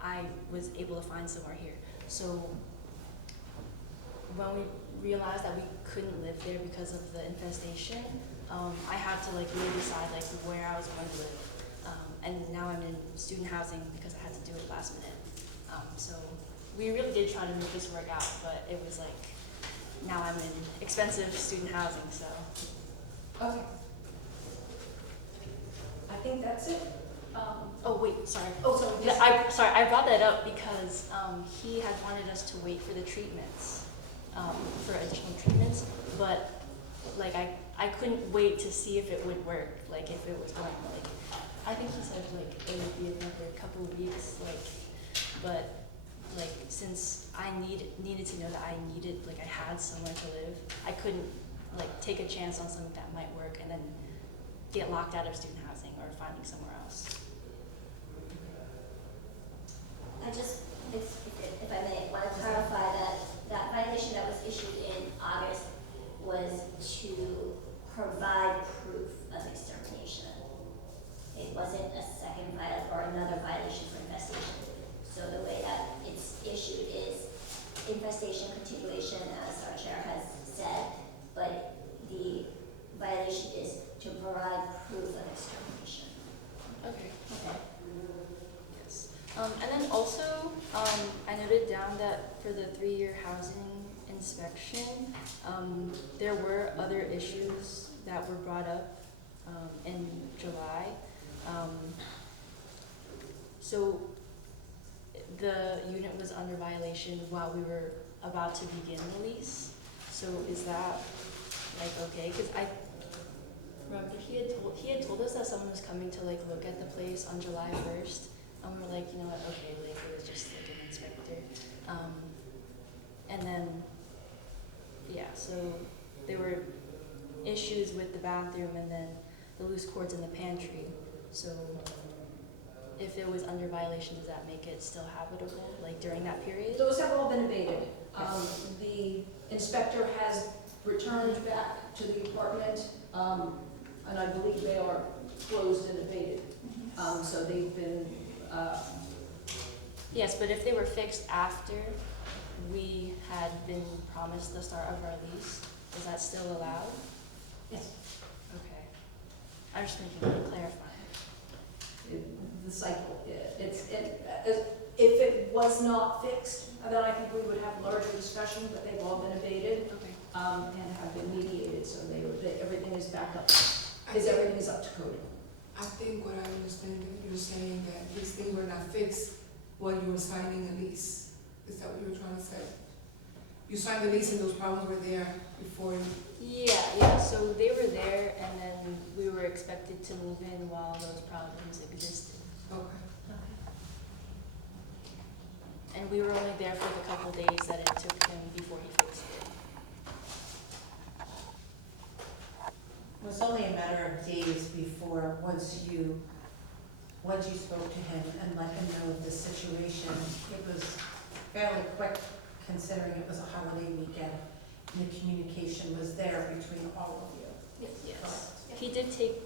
I was able to find somewhere here. So when we realized that we couldn't live there because of the infestation, I had to like really decide like where I was going to live. And now I'm in student housing because I had to do it last minute. So we really did try to make this work out, but it was like, now I'm in expensive student housing, so. Okay. I think that's it. Oh, wait, sorry. Oh, sorry. Yeah, I brought that up because he had wanted us to wait for the treatments, for additional treatments, but like I couldn't wait to see if it would work, like if it was going, like, I think he said like it would be another couple of weeks, like, but like since I needed to know that I had somewhere to live, I couldn't like take a chance on something that might work and then get locked out of student housing or finding somewhere else. I just, if I may, want to clarify that that violation that was issued in August was to provide proof of extermination. It wasn't a second or another violation for infestation. So the way that it's issued is infestation continuation, as our chair has said, but the violation is to provide proof of extermination. Okay. Yes. And then also, I noted down that for the 3-year housing inspection, there were other issues that were brought up in July. So the unit was under violation while we were about to begin the lease. So is that like okay? Because I remember he had told us that someone was coming to like look at the place on July 1st, and we were like, you know what? Okay, like it was just like an inspector. And then yeah, so there were issues with the bathroom and then the loose cords in the pantry. So if it was under violation, does that make it still habitable, like during that period? Those have all been abated. The inspector has returned back to the apartment, and I believe they are closed and abated. So they've been, Yes, but if they were fixed after we had been promised the start of our lease, is that still allowed? yes, Okay. I'm just making it clarify. the cycle, if it was not fixed, then I think we would have larger discussion, but they've all been abated, Okay. and have been mediated, so everything is back up, because everything is up to code. I think what I understand, you're saying that these things were not fixed while you were signing a lease. Is that what you were trying to say? You signed the lease and those problems were there before you? Yeah, so they were there and then we were expected to move in while those problems existed. Okay. And we were only there for the couple days that it took him before he fixed it. It was only a matter of days before, once you spoke to him and let him know of the situation, it was fairly quick considering it was a holiday weekend and the communication was there between all of you. Yes. He did take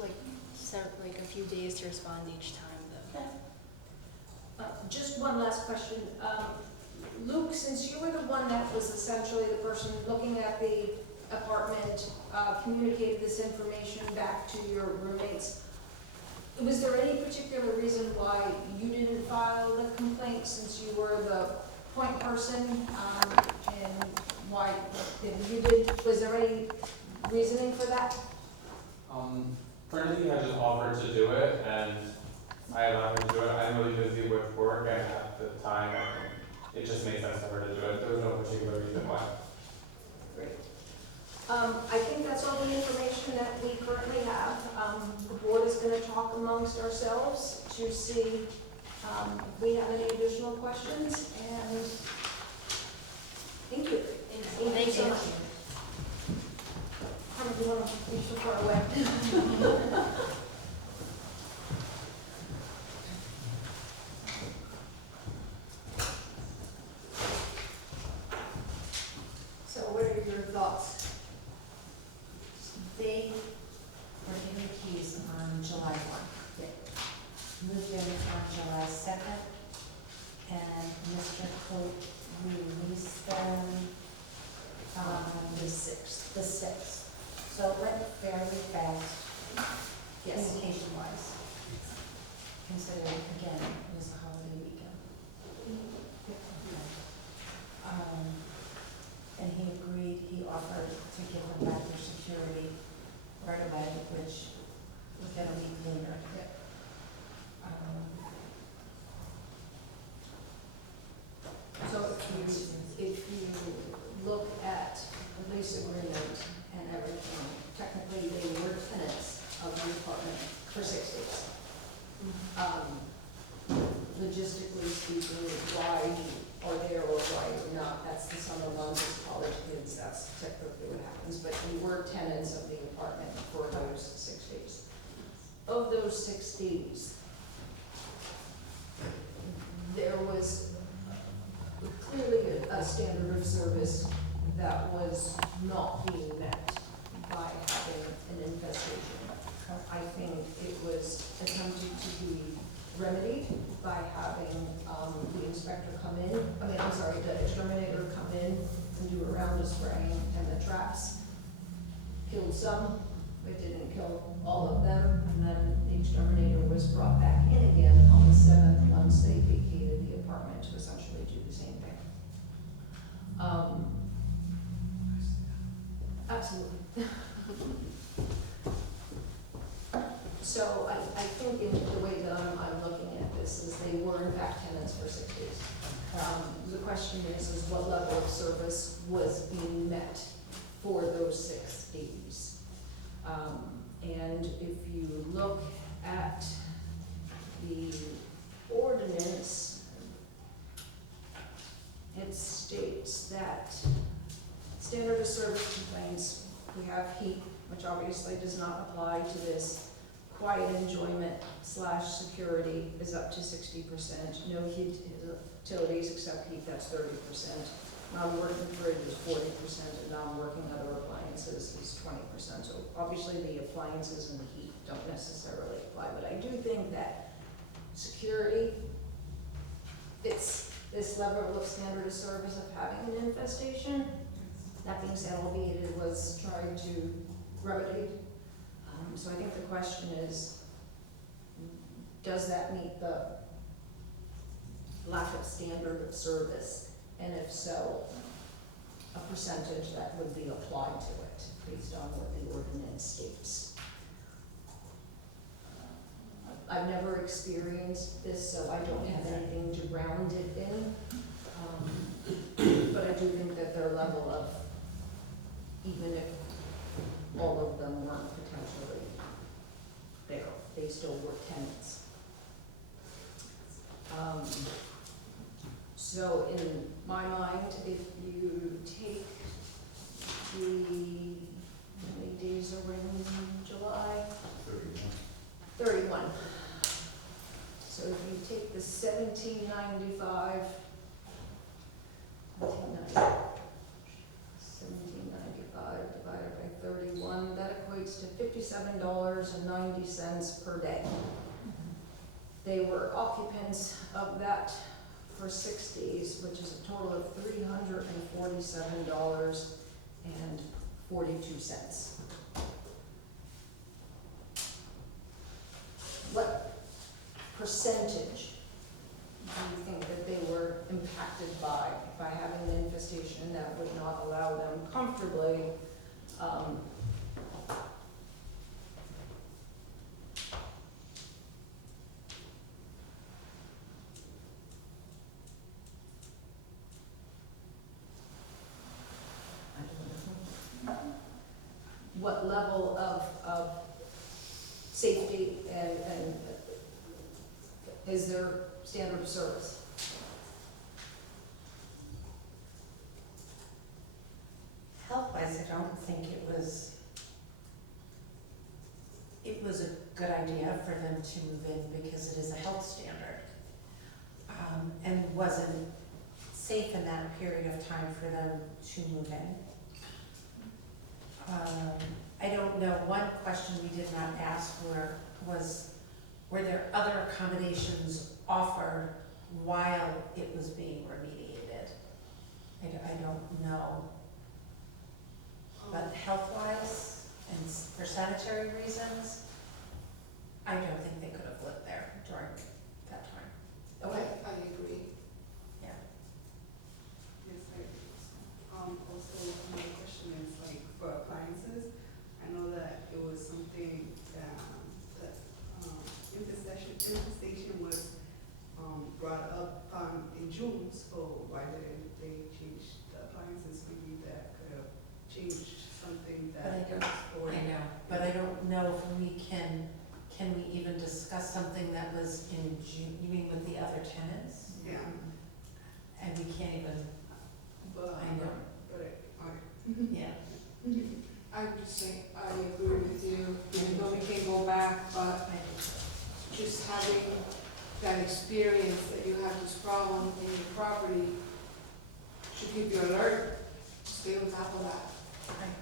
like a few days to respond each time though. Just one last question. Luke, since you were the one that was essentially the person looking at the apartment, communicated this information back to your roommates, was there any particular reason why you didn't file the complaint since you were the point person, and why you did? Was there any reasoning for that? Frankly, I just offered to do it, and I allowed her to do it. I'm really busy with work, and at the time, it just made sense for her to do it. There was no particular reason why. Great. I think that's all the information that we currently have. The board is going to talk amongst ourselves to see if we have any additional questions, and thank you. Thank you so much. How do you want to be so far away? So we're the 6th. So it went fairly fast, communication-wise, considering, again, it was a holiday weekend. And he agreed, he offered to give them back their security right away, which within a week later. So if you look at the lease agreement and everything, technically they were tenants of the apartment for 6 days. Logistically speaking, why are they or why you're not, that's the summer months, as college kids, that's typically what happens, but you were tenants of the apartment for those 6 days. Of those 6 days, there was clearly a standard of service that was not being met by having an infestation. I think it was attempted to be remedied by having the inspector come in, the exterminator come in and do a round of spraying, and the traps killed some, but didn't kill all of them, and then the exterminator was brought back in again on the 7th once they vacated the apartment to essentially do the same thing. Absolutely. So I think in the way that I'm looking at this is they were in fact tenants for 6 days. The question is what level of service was being met for those 6 days? And if you look at the ordinance, it states that standard of service complaints, we have heat, which obviously does not apply to this. Quiet enjoyment / security is up to 60%. No heat utilities except heat, that's 30%. Non-working fridge is 40%, and non-working other appliances is 20%. So obviously the appliances and the heat don't necessarily apply, but I do think that security fits this level of standard of service of having an infestation. That being said, albeit it was tried to remedy. So I think the question is, does that meet the lack of standard of service? And if so, a percentage that would be applied to it based on what the ordinance states. I've never experienced this, so I don't have anything to ground it in. But I do think that their level of, even if all of them weren't potentially there, they still were tenants. So in my mind, if you take how many days are in July? 31. So if you take the 1795 divided by 31, that equates to $57.90 per day. They were occupants of that for 6 days, which is a total of $347.42. What percentage do you think that they were impacted by having an infestation that would not allow them comfortably what level of safety and is their standard of service? Health-wise, I don't think it was a good idea for them to move in because it is a health standard. And wasn't safe in that period of time for them to move in. I don't know, one question we did not ask were there other accommodations offered while it was being remediated? I don't know. But health-wise and for sanitary reasons, I don't think they could have lived there during that time. Okay, I agree. yeah. Yes, I agree. Also, my question is like for appliances, I know that it was something that infestation was brought up in June, so why didn't they change the appliances? Maybe that could have changed something But I that. don't, I know, but I don't know if we can we even discuss something that was in June, you mean with the other tenants? Yeah, And we can't even, but, I know. okay. Yeah. I'm just saying, I agree with you, even though we can go back, but just having that experience that you have this problem in your property should keep you alert, stay on top of that. I agree.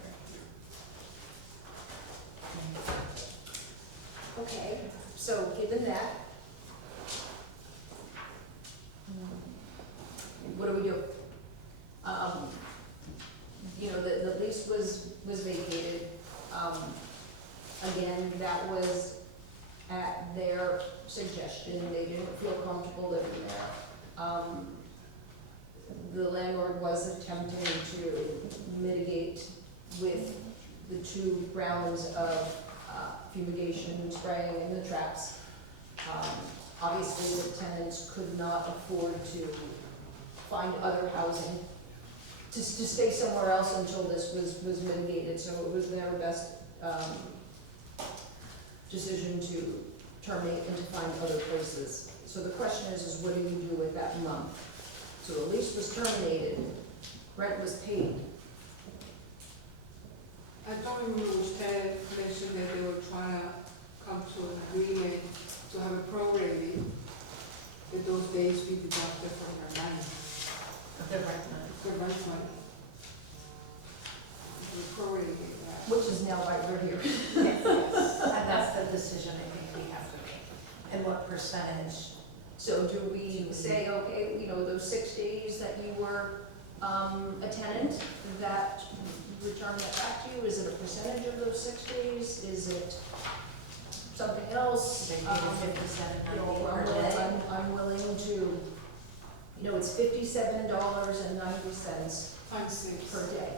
Okay, so given that, what do we do? You know, the lease was vacated. Again, that was at their suggestion, they didn't feel comfortable living there. The landlord was attempting to mitigate with the 2 rounds of fumigation, spraying, and the traps. Obviously, the tenants could not afford to find other housing, to stay somewhere else until this was mitigated, so it was their best decision to terminate and to find other places. So the question is what do you do with that month? So the lease was terminated, rent was paid. I don't remember which tenant mentioned that they were trying to come to an agreement to have it prorated, that those days be deducted from their rent, The rent money. their rent money. We're prorating it back. Which is now why we're here. And that's the decision I think we have to make. And what percentage? So do we say, okay, you know, those 6 days that you were a tenant, that return that back to you? Is it a percentage of those 6 days? Is it something else? They pay the 57 You know, per day. I'm willing to, you know, it's $57.90 Times 6. per day.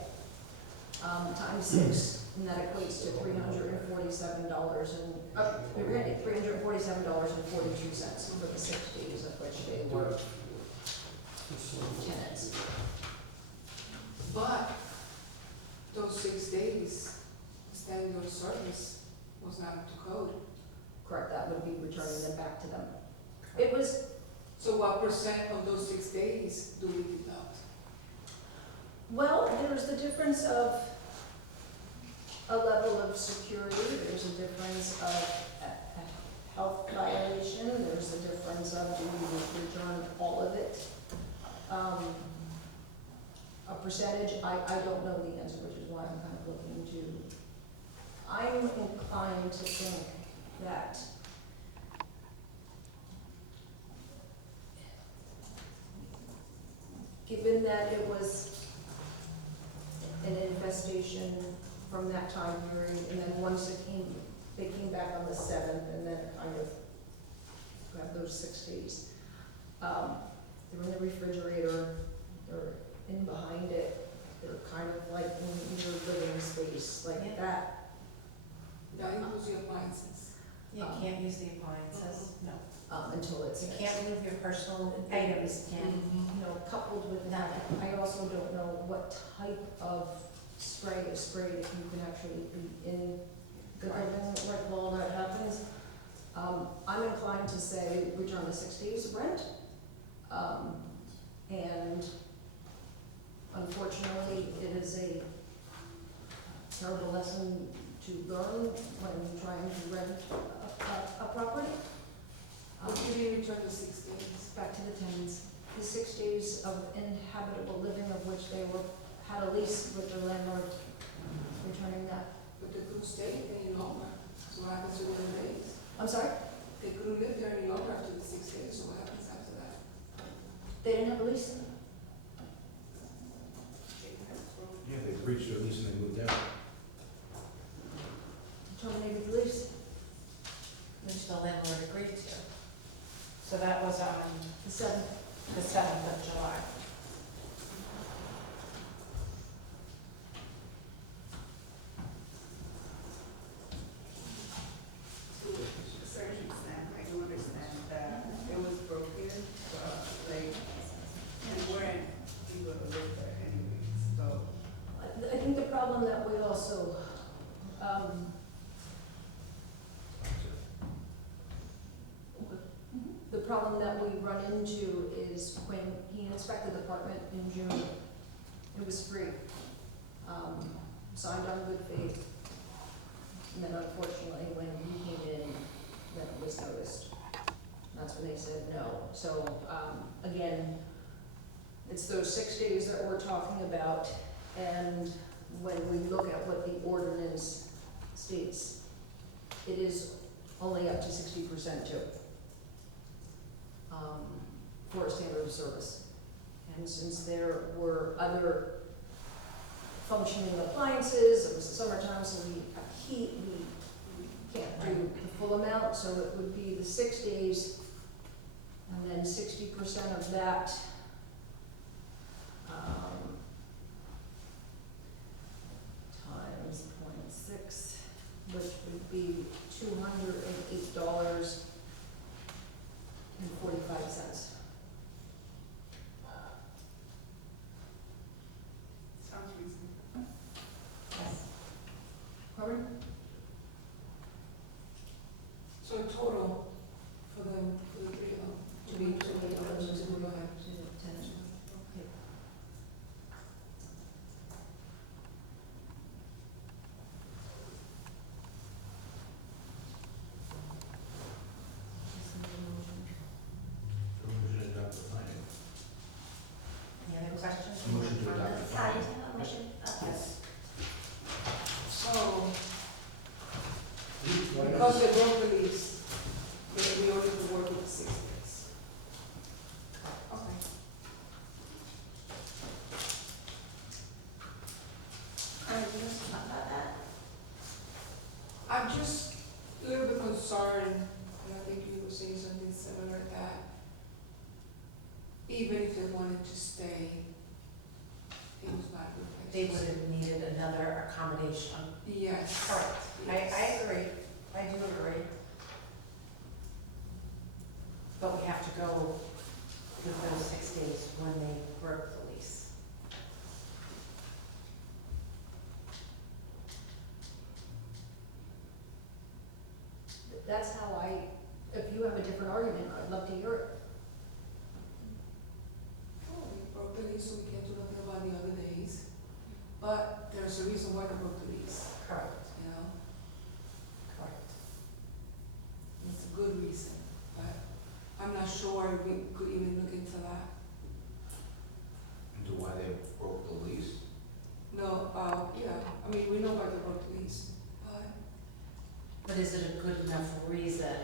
Times 6, and that equates to $347 and, $347.42 for the 6 days of which they were tenants. But those 6 days, standing on service was not up to code. Correct, that would be returning them back to them. It was, So what percent of those 6 days do we deduct? well, there's the difference of a level of security, there's a difference of a health violation, there's a difference of do you return all of it? A percentage, I don't know the answer, which is why I'm kind of looking to, I'm inclined to think that given that it was an infestation from that time period, and then once they came back on the 7th, and then kind of got those 6 days. They were in the refrigerator, they're in behind it, they're kind of like in your living space, like Yeah. that. That includes the appliances. You can't use the appliances, no. Until it's. You can't move your personal items, And, you know, coupled with that, I also don't know what type of spray is sprayed if you can actually be in the building right while all that happens. I'm inclined to say return the 6 days of rent. And unfortunately, it is a terrible lesson to learn when trying to rent a property. What do you return the 6 days? Back to the tenants, the 6 days of inhabitable living of which they had a lease with their landlord, returning that. But they couldn't stay any longer. So what happens to the other days? I'm sorry? They couldn't live there any longer after the 6 days, so what happens after that? They didn't have a lease? Yeah, they breached their lease and they moved out. Terminated the lease, which the landlord agreed to. So that was on the 7th of July. To a certain extent, I do understand that it was broken, but like, we weren't able to live there anyways, so. I think the problem that we also, the problem that we run into is when he inspected the apartment in June, it was free. Signed on good faith. And then unfortunately, when he came in, then it was noticed. That's when they said no. So, again, it's those 6 days that we're talking about, and when we look at what the ordinance states, it is only up to 60% too, for a standard of service. And since there were other functioning appliances, it was the summertime, so we have heat, we can't do the full amount, so it would be the 6 days, and then 60% of that, times 0.6, which would be $208.45. Sounds reasonable. Yes. Corbin? So in total, for the three of them, to be $208, to go ahead. So motion to adopt the finding. Any other questions? Motion to adopt the Patty, finding. a motion? Yes. So, because they broke the lease, we only have to work with the 6 days. Okay. Do you want to talk about that? I'm just a little bit concerned, and I think you were saying something similar, that even if they wanted to stay, it was not a good place. They would have needed another accommodation. Yes. Correct. Yes. I agree. I do agree. But we have to go with those 6 days when they broke the lease. That's how if you have a different argument, I'd love to hear it. Oh, we broke the lease, so we can't do nothing about the other days. But there's a reason why they broke the lease, Correct. you know? Correct. It's a good reason, but I'm not sure we could even look into that. Into why they broke the lease? No, yeah, I mean, we know why they broke the lease, but But is it a good enough reason,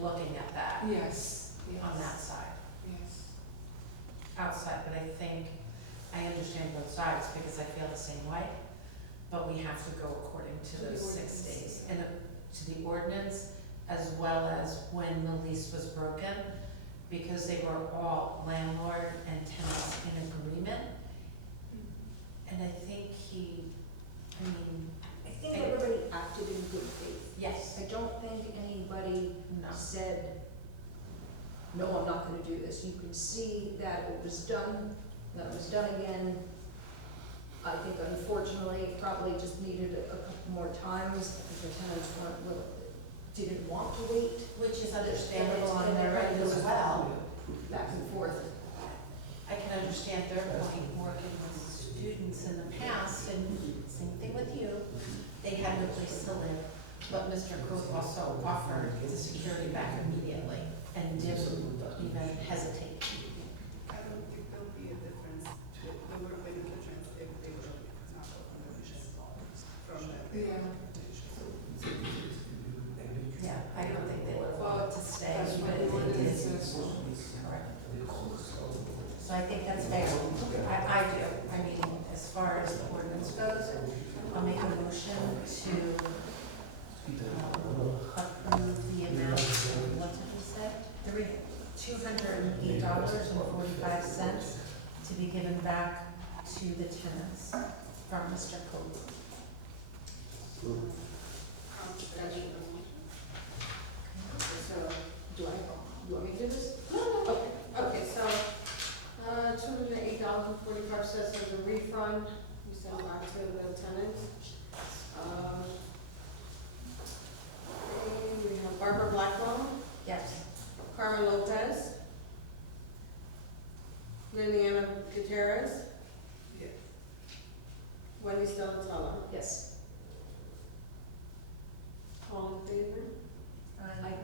looking at that, yes, yes. on that side? Yes. Outside, but I think, I understand both sides, because I feel the same way, but we have to go according to To the those 6 ordinance. days. And to the ordinance, as well as when the lease was broken, because they were all landlord and tenants in agreement. And I think I think everybody acted in good faith. yes, I don't think anybody no, said, no, I'm not gonna do this. You can see that it was done, that it was done again. I think unfortunately, it probably just needed a couple more times, because the tenants didn't want to wait which is understandable on their end as well. back and forth. I can understand their point, working with students in the past, and same thing with you. They had no place to live, but Mr. Cook also offered the security back immediately and didn't even hesitate. I don't think there'll be a difference, there would have been a difference if they would have not gotten the lease from the. Yeah. Yeah, I don't think they would have Well, wanted to stay, that's even what if the they did. ordinance says. Correct. So I think that's fair. I do. I mean, as far as the ordinance goes, I'll make a motion to approve the amount, what did we say? $208.45 to be given back to the tenants from Mr. Cope. So, do you want me to do this? Okay, so, $208.45 as a refund, we send back to the tenants. Okay, we have Barbara Blackwell, Yes. Carmen Lopez, Liliana Gutierrez. Yes. Wendy Stellatella. Yes. All in favor? Aye.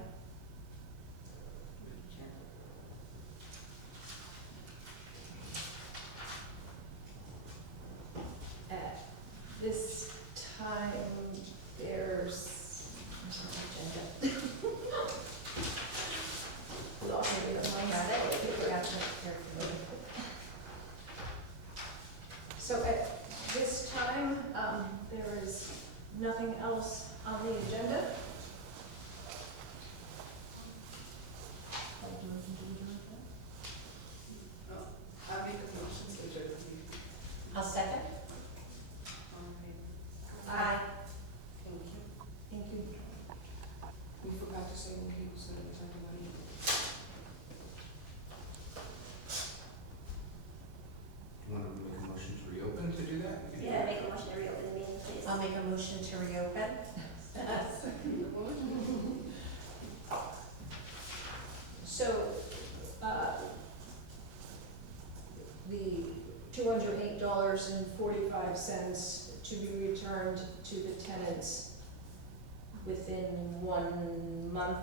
At this time, there's, agenda. We all can read it, I have it. So at this time, there is nothing else on the agenda. I make a motion to adjourn. I'll second. Aye. Thank you. Thank you. We forgot to say when people said it was everybody. You want to make a motion to reopen to do that? We can do Yeah, that. make a motion to reopen the meeting, please. I'll make a motion to reopen. So, the $208.45 to be returned to the tenants within 1 month,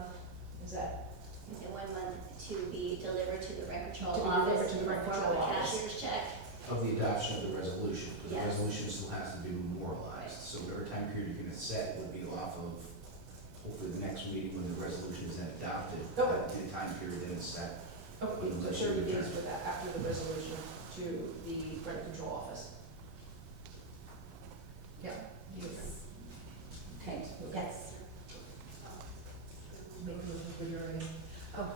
is that? Within 1 month to be delivered to the rent control To be office. delivered to the rent in form control of a office. cashier's check. Of the adoption of the resolution, because the Yes. resolution still has to be memorialized. So whatever time period you're gonna set would be off of, hopefully the next meeting when the resolution is then adopted. Okay. That would be the time period then it's set. Okay, so 30 days for that, after the resolution to the rent control office. Yeah. Okay, yes. Oh,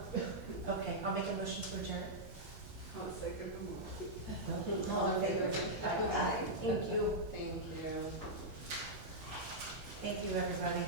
okay, I'll make a motion to adjourn. I'll second the motion. All in favor? Aye. Thank you. Thank you. Thank you, everybody.